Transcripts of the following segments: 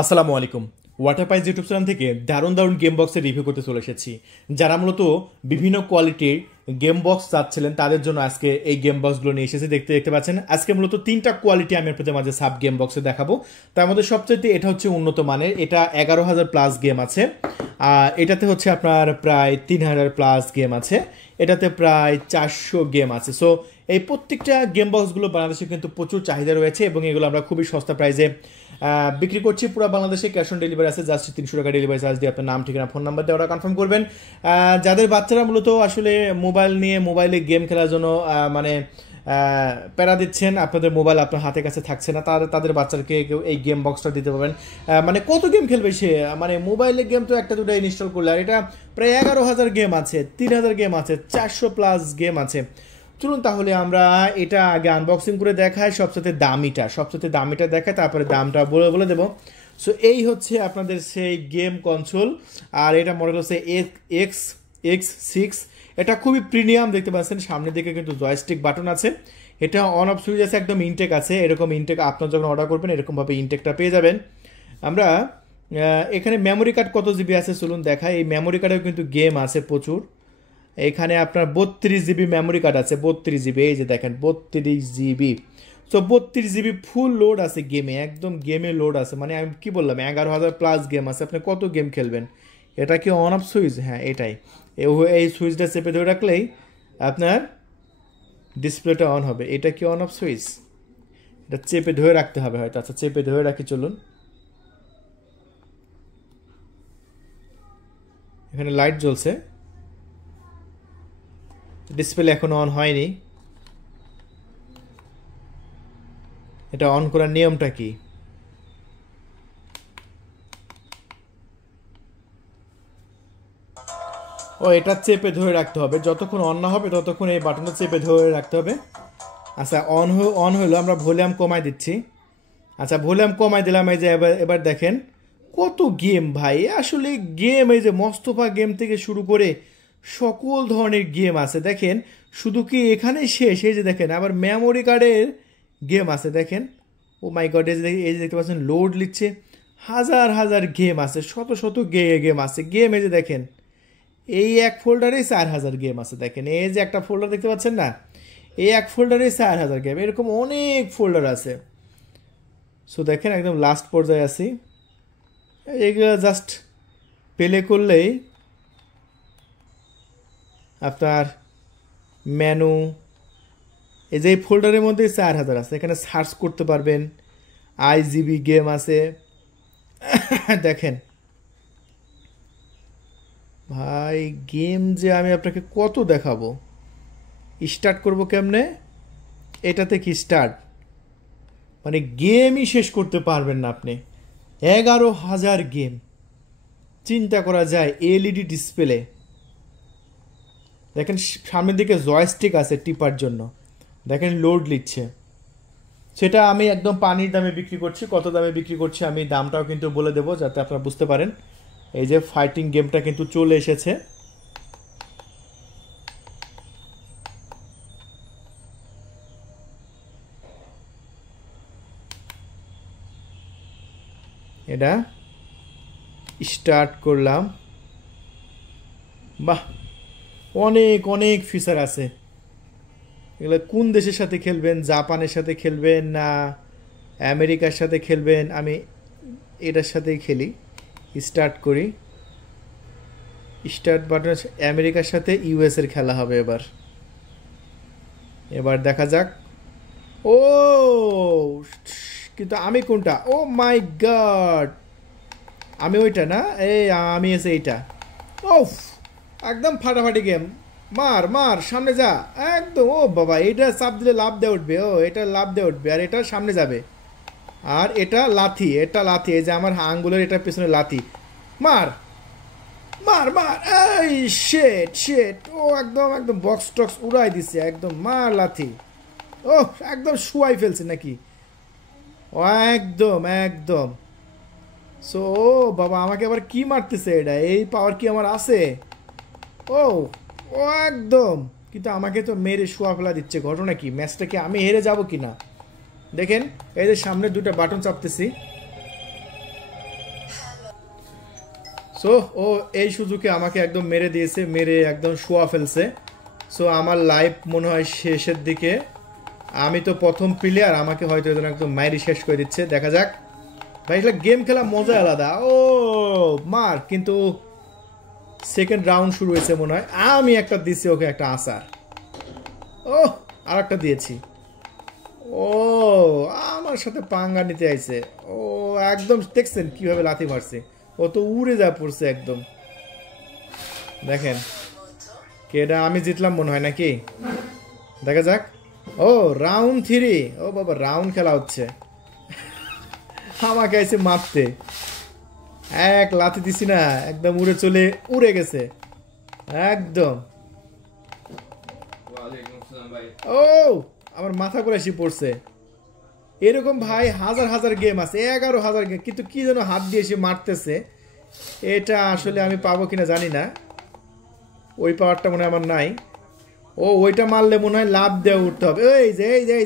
আসসালামু আলাইকুম। ওয়াটারপাইস YouTube channel থেকে দারুণ দারুণ গেম বক্সের রিভিউ করতে চলে এসেছি। যারা মূলত বিভিন্ন কোয়ালিটির গেম বক্স চাচ্ছিলেন তাদের জন্য আজকে এই গেম বক্সগুলো নিয়ে এসেছি। দেখতে দেখতে পাচ্ছেন আজকে মূলত তিনটা কোয়ালিটি আমি আপনাদের মাঝে সাব গেম বক্সে দেখাবো। তার মধ্যে সবচেয়ে এটা হচ্ছে উন্নত মানের, এটা 11,000 প্লাস গেম আছে। আর এটাতে হচ্ছে আপনার প্রায় 3,000 প্লাস গেম আছে, এটাতে প্রায় 400 গেম আছে। সো এই প্রত্যেকটা গেম বক্সগুলো বাংলাদেশে কিন্তু প্রচুর চাহিদা রয়েছে এবং এগুলো আমরা খুবই সস্তা প্রাইসে বিক্রি করছি। পুরো বাংলাদেশে ক্যাশ অন ডেলিভারি আছে, জাস্ট 300 টাকা ডেলিভারি চার্জ দিয়ে আপনার নাম ঠিকানা ফোন নাম্বার দিয়ে ওরা কনফার্ম করবেন। যাদের বাচ্চারা মূলত আসলে মোবাইল নিয়ে মোবাইলে গেম খেলার জন্য মানে প্যারা দিচ্ছেন, আপনাদের মোবাইল আপনার হাতের কাছে থাকছে না, তাদের বাচ্চাকে এই গেম বক্সটা দিতে পারবেন। মানে কত গেম খেলবে সে, মানে মোবাইলে গেম তো একটা দুটো ইনস্টল করলে, আর এটা প্রায় 11,000 গেম আছে, 3,000 গেম আছে, 400 প্লাস গেম আছে। চলুন তাহলে আমরা এটা আগে আনবক্সিং করে দেখাই, সবচেয়ে দামিটা দেখাই, তারপরে দামটা বলে বলে দেবো। সো এই হচ্ছে আপনাদের সেই গেম কনসোল, আর এটা মডেল হচ্ছে X6। এটা খুবই প্রিমিয়াম, দেখতে পাচ্ছেন সামনের দিকে কিন্তু জয়স্টিক বাটন আছে, এটা অন অফ সুইচ আছে, একদম ইনটেক আছে। এরকম ইনটেক আপনার যখন অর্ডার করবেন এরকমভাবে ইনটেকটা পেয়ে যাবেন। আমরা এখানে মেমোরি কার্ড কত জিবি আছে চলুন দেখাই। এই মেমোরি কার্ডেও কিন্তু গেম আছে প্রচুর। এখানে আপনার 32 জিবি মেমোরি কার্ড আছে, 32 জিবি, এই যে দেখেন 32 GB. So 32 GB full load আছে গেমে, একদম গেমে লোড আছে। মানে আমি কি বললাম, 11,000 প্লাস গেম আছে, আপনি কত গেম খেলবেন। এটা কি অন অফ সুইচ? হ্যাঁ এটাই, এই সুইচটা চেপে ধরে রাখলেই আপনার ডিসপ্লেটা অন হবে। এটা কি অন অফ সুইচ? এটা চেপে ধরে রাখতে হবে হয়তো। আচ্ছা চেপে ধরে রাখি চলুন। এখানে লাইট জ্বলছে, ডিসপ্লে এখনো অন হয়নি। এটা অন করার নিয়মটা কি? ও, এটা চেপে ধরে রাখতে হবে, যতক্ষণ অন না হবে ততক্ষণ এই বাটনটা চেপে ধরে রাখতে হবে। আচ্ছা অন হলো, আমরা ভলিউম কমাই দিচ্ছি। আচ্ছা ভলিউম কমাই দিলাম, এই যে এবার দেখেন কত গেম ভাই। আসলে গেম, এই যে মোস্তফা গেম থেকে শুরু করে সকল ধরনের গেম আছে দেখেন। শুধু কি এখানেই শেষ? এই যে দেখেন আবার মেমোরি কার্ডের গেম আছে দেখেন। ও মাই গড, এই যে দেখতে পাচ্ছেন লোড লিখছে, হাজার হাজার গেম আছে, শত শত গেম আছে। গেম এই যে দেখেন, এই এক ফোল্ডারে 4,000 গেম আছে দেখেন। এই যে একটা ফোল্ডার দেখতে পাচ্ছেন না, এই এক ফোল্ডারে 4,000 গেম, এরকম অনেক ফোল্ডার আছে। সো দেখেন একদম লাস্ট পর্যায়ে আছি। এগুলো জাস্ট প্লে করলেই আপনার মেনু, এই যে এই ফোল্ডারের মধ্যে 4,000 আছে, এখানে সার্চ করতে পারবেন। IGB গেম আছে দেখেন ভাই, গেম যে আমি আপনাকে কত দেখাবো। স্টার্ট করব কেমনে? এটাতে কি স্টার্ট, মানে গেমই শেষ করতে পারবেন না আপনি। 11,000 গেম, চিন্তা করা যায়। LED ডিসপ্লে দেখেন, সামনের দিকে জয়স্টিক আছে টিপার জন্য, দেখেন লোড লিখছে। সেটা আমি একদম পানির দামে বিক্রি করছি। কত দামে বিক্রি করছি আমি দামটাও কিন্তু বলে দেবো যাতে আপনারা বুঝতে পারেন। এই যে ফাইটিং গেমটা কিন্তু চলে এসেছে। এটা স্টার্ট করলাম, বাহ অনেক অনেক ফিচার আছে। এগুলো কোন দেশের সাথে খেলবেন, জাপানের সাথে খেলবেন না আমেরিকার সাথে খেলবেন? আমি এটার সাথেই খেলি। স্টার্ট করি, স্টার্ট বাটন, আমেরিকার সাথে US এর খেলা হবে এবার দেখা যাক। ও কিন্তু আমি কোনটা? ও মাই গড, আমি ওইটা না, আমি এসে এইটা। ওফ, একদম ফাটাফাটি গেম। মার মার, সামনে যা একদম। ও বাবা, এটা চাপ দিলে লাভ দিয়ে উঠবে। ও এটা লাভ দিয়ে উঠবে, আর এটা সামনে যাবে। আর এটা লাথি, এই যে আমার আঙ্গুলের এটা পেছনে লাথি। মার মার মার, এই শেট। ও একদম একদম বক্স টক্স উড়াই দিছে একদম, মার লাথি। ও একদম শুয়াই ফেলছে নাকি? ও একদম একদম। সো বাবা, আমাকে আবার কি মারতেছে এটা? এই পাওয়ার কি আমার আছে? ও ও একদম, কিন্তু আমাকে তো মেরে শোয়া ফেলা দিচ্ছে। ঘটনা কি? ম্যাচটা কি আমি হেরে যাব কি না? দেখেন এই যে সামনে দুটো বাটন চাপতেছি, সো ও এই সুযোগে আমাকে একদম মেরে দিয়েছে, মেরে একদম শোয়া ফেলছে। সো আমার লাইফ মনে হয় শেষের দিকে। আমি তো প্রথম প্লেয়ার, আমাকে হয়তো এজন্য একদম মাইরি শেষ করে দিচ্ছে। দেখা যাক ভাই, এগুলো গেম খেলা মজা আলাদা। ও মার, কিন্তু সেকেন্ড রাউন্ড শুরু হয়েছে মনে হয়। আমি একটা দিচ্ছি ওকে, একটা আসার। ও আর একটা দিয়েছি। ও আমার সাথে পাঙ্গা নিতে আইছে। ও একদম দেখছেন কিভাবে লাথি মারছে, ও তো উড়ে যা পড়ছে একদম। দেখেন কেডা, আমি জিতলাম মনে হয় নাকি, দেখা যাক। ও রাউন্ড 3। ও বাবা, রাউন্ড খেলা হচ্ছে। আমাকে আইছে মারতে, এক লাথি দিছি না, একদম উড়ে গেছে একদম। ও আমার মাথা করে এসে পড়ছে। এরকম ভাই হাজার হাজার গেম আছে, 11,000 গেম, কিন্তু কি যেন হাত দিয়ে এসে মারতেছে। এটা আসলে আমি পাবো কিনা জানি না, ওই পাওয়ারটা মনে হয় আমার নাই। ও ওইটা মারলে মনে হয় লাভ দেওয়া উঠতে হবে। এই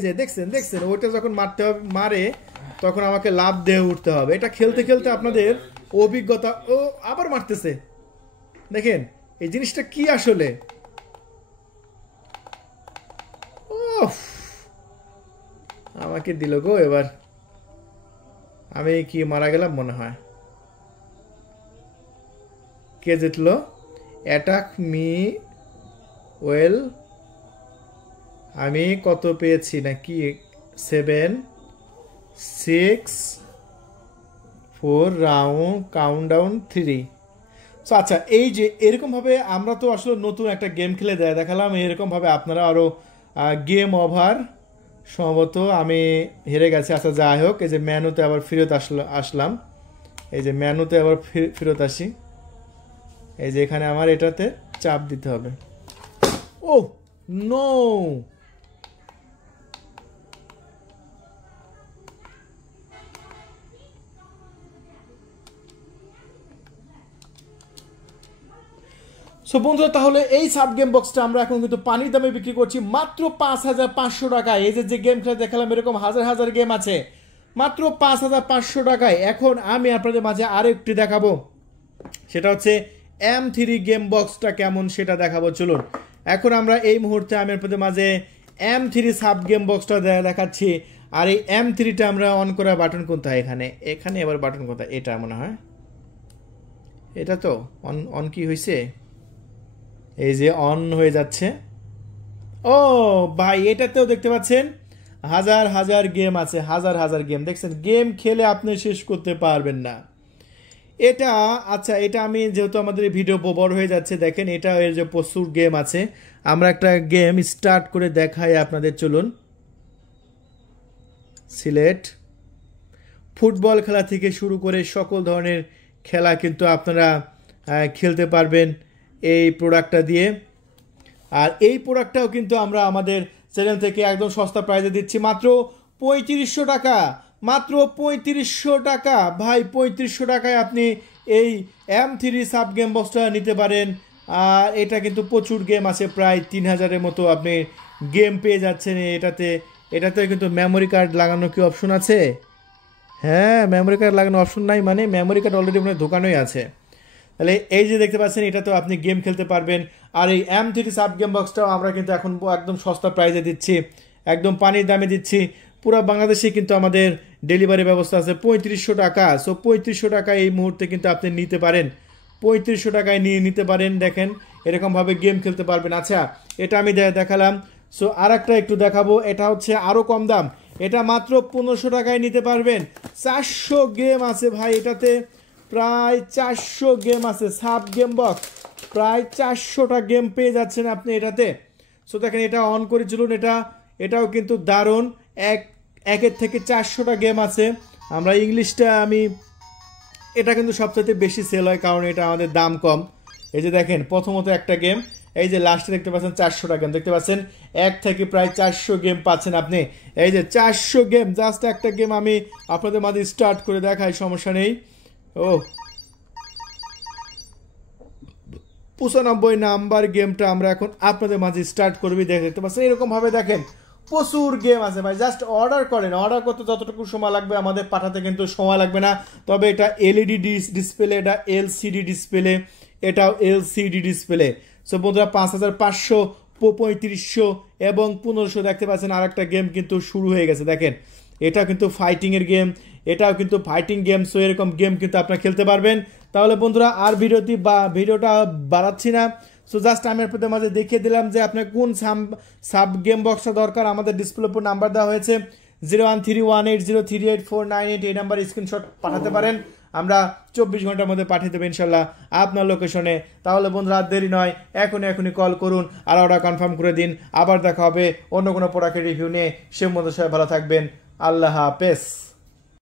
যে দেখছেন দেখছেন, ওইটা যখন মারতে হবে মারে, তখন আমাকে লাভ দেওয়া উঠতে হবে। এটা খেলতে খেলতে আপনাদের অভিজ্ঞতা। ও আবার মারতেছে, দেখেন এই জিনিসটা কি আসলে। ও আমাকে দিল গো এবার। আমি কি মারা গেলাম মনে হয়। কে জিতলো? Attack me well. আমি কত পেয়েছি নাকি? 7, 6, 4 রাউন্ড, কাউন্টডাউন 3। সো আচ্ছা, এই যে এরকমভাবে আমরা তো আসলে নতুন একটা গেম খেলে দেখালাম, এরকমভাবে আপনারা আরও গেম ওভার। সম্ভবত আমি হেরে গেছি। আচ্ছা যাই হোক, এই যে মেনুতে আবার ফেরত আসলাম। এই যে মেনুতে আবার ফেরত আসি। এই যে এখানে আমার এটাতে চাপ দিতে হবে। ও নো, সো বন্ধুরা, তাহলে এই সাব গেম বক্সটা আমরা এখন কিন্তু পানির দামে বিক্রি করছি মাত্র 5,500 টাকায়। এই যে গেম খেলা দেখালাম, এরকম হাজার হাজার গেম আছে, মাত্র 5,500 টাকায়। এখন আমি আপনাদের মাঝে আরো একটি দেখাবো, সেটা হচ্ছে M3 গেম বক্সটা কেমন সেটা দেখাবো। চলুন এখন আমরা এই মুহূর্তে আমি আপনাদের মাঝে M3 সাব গেম বক্সটা দেখাচ্ছি। আর এই M3টা আমরা অন করার বাটন কোনটা? এখানে এখানে এবার বাটন কোনটা? এটা মনে হয়, এটা তো অন। অন কি হয়েছে? এই যে অন হয়ে যাচ্ছে। ও ভাই, এটাতেও দেখতে পাচ্ছেন হাজার হাজার গেম আছে, হাজার হাজার গেম। দেখছেন, গেম খেলে আপনি শেষ করতে পারবেন না এটা। আচ্ছা, এটা আমি যেহেতু আমাদের ভিডিও বড় হয়ে যাচ্ছে, দেখেন এটা এর যে প্রচুর গেম আছে। আমরা একটা গেম স্টার্ট করে দেখাই আপনাদের। চলুন, সিলেট। ফুটবল খেলা থেকে শুরু করে সকল ধরনের খেলা কিন্তু আপনারা খেলতে পারবেন এই প্রোডাক্টটা দিয়ে। আর এই প্রোডাক্টটাও কিন্তু আমরা আমাদের চ্যানেল থেকে একদম সস্তা প্রাইসে দিচ্ছি, মাত্র 3500 টাকা। মাত্র 3500 টাকা ভাই, 3500 টাকায় আপনি এই M3 সাব গেম বক্সটা নিতে পারেন। আর এটা কিন্তু প্রচুর গেম আছে, প্রায় 3000-এর মতো আপনি গেম পেয়ে যাচ্ছেন এটাতে। এটাতে কিন্তু মেমোরি কার্ড লাগানো কি অপশন আছে? হ্যাঁ, মেমোরি কার্ড লাগানো অপশন নাই মানে মেমোরি কার্ড অলরেডি আপনার দোকানেই আছে। তাহলে এই যে দেখতে পাচ্ছেন, এটা তো আপনি গেম খেলতে পারবেন। আর এই M3 সাব গেম বক্সটাও আমরা কিন্তু এখন একদম সস্তা প্রাইসে দিচ্ছি, একদম পানির দামে দিচ্ছি। পুরো বাংলাদেশে কিন্তু আমাদের ডেলিভারি ব্যবস্থা আছে। 3500 টাকা। সো 3500 টাকায় এই মুহূর্তে কিন্তু আপনি নিতে পারেন, 3500 টাকায় নিয়ে নিতে পারেন। দেখেন এরকমভাবে গেম খেলতে পারবেন। আচ্ছা, এটা আমি দেখালাম। সো আর একটা একটু দেখাবো, এটা হচ্ছে আরও কম দাম। এটা মাত্র 1500 টাকায় নিতে পারবেন। 400 গেম আছে ভাই এটাতে, প্রায় 400 গেম আছে। সাব গেম বক্স প্রায় 400টা গেম পেয়ে যাচ্ছেন আপনি এটাতে। সো দেখেন এটা অন করে চলুন। এটাও কিন্তু দারুণ। একের থেকে 400টা গেম আছে। আমরা ইংলিশটা এটা কিন্তু সবচেয়ে বেশি সেল হয়, কারণ এটা আমাদের দাম কম। এই যে দেখেন প্রথমত একটা গেম, এই যে লাস্টে দেখতে পাচ্ছেন 400টা গেম দেখতে পাচ্ছেন। এক থেকে প্রায় 400 গেম পাচ্ছেন আপনি। এই যে 400 গেম, জাস্ট একটা গেম আমি আপনাদের মাঝে স্টার্ট করে দেখাই, সমস্যা নেই। ও 95 নাম্বার গেমটা আমরা এখন আপনাদের মাঝে স্টার্ট করবি। দেখতে পাচ্ছেন এরকম ভাবে দেখেন প্রচুর গেম আছে ভাই, জাস্ট অর্ডার করেন, অর্ডার করতে যতটুকু সময় লাগবে আমাদের পাঠাতে কিন্তু সময় লাগবে না। তবে এটা এলইডি ডিসপ্লে, এটা এলসিডি ডিসপ্লে, এটাও এলসিডি ডিসপ্লে। সো বন্ধুরা 5500, 3500 এবং 1500 দেখতে পাচ্ছেন আর একটা গেম কিন্তু শুরু হয়ে গেছে দেখেন, এটা কিন্তু ফাইটিংয়ের গেম, এটাও কিন্তু ফাইটিং গেম। সো এরকম গেম কিন্তু আপনারা খেলতে পারবেন। তাহলে বন্ধুরা আর ভিডিওটা বাড়াচ্ছি না। সো জাস্ট আমি আপনাদের মাঝে দেখিয়ে দিলাম যে আপনার কোন সাব গেম বক্সটা দরকার। আমাদের ডিসপ্লে উপর নাম্বার দেওয়া হয়েছে 013180384988, এই নাম্বারে স্ক্রিনশট পাঠাতে পারেন, আমরা 24 ঘন্টার মধ্যে পাঠিয়ে দেবো ইনশাল্লাহ আপনার লোকেশনে। তাহলে বন্ধুরা আর দেরি নয়, এখনই কল করুন আর অর্ডার কনফার্ম করে দিন। আবার দেখা হবে অন্য কোনো প্রোডাক্টের রিভিউ নিয়ে। সে মধ্যে সবাই ভালো থাকবেন, আল্লাহ হাফেজ।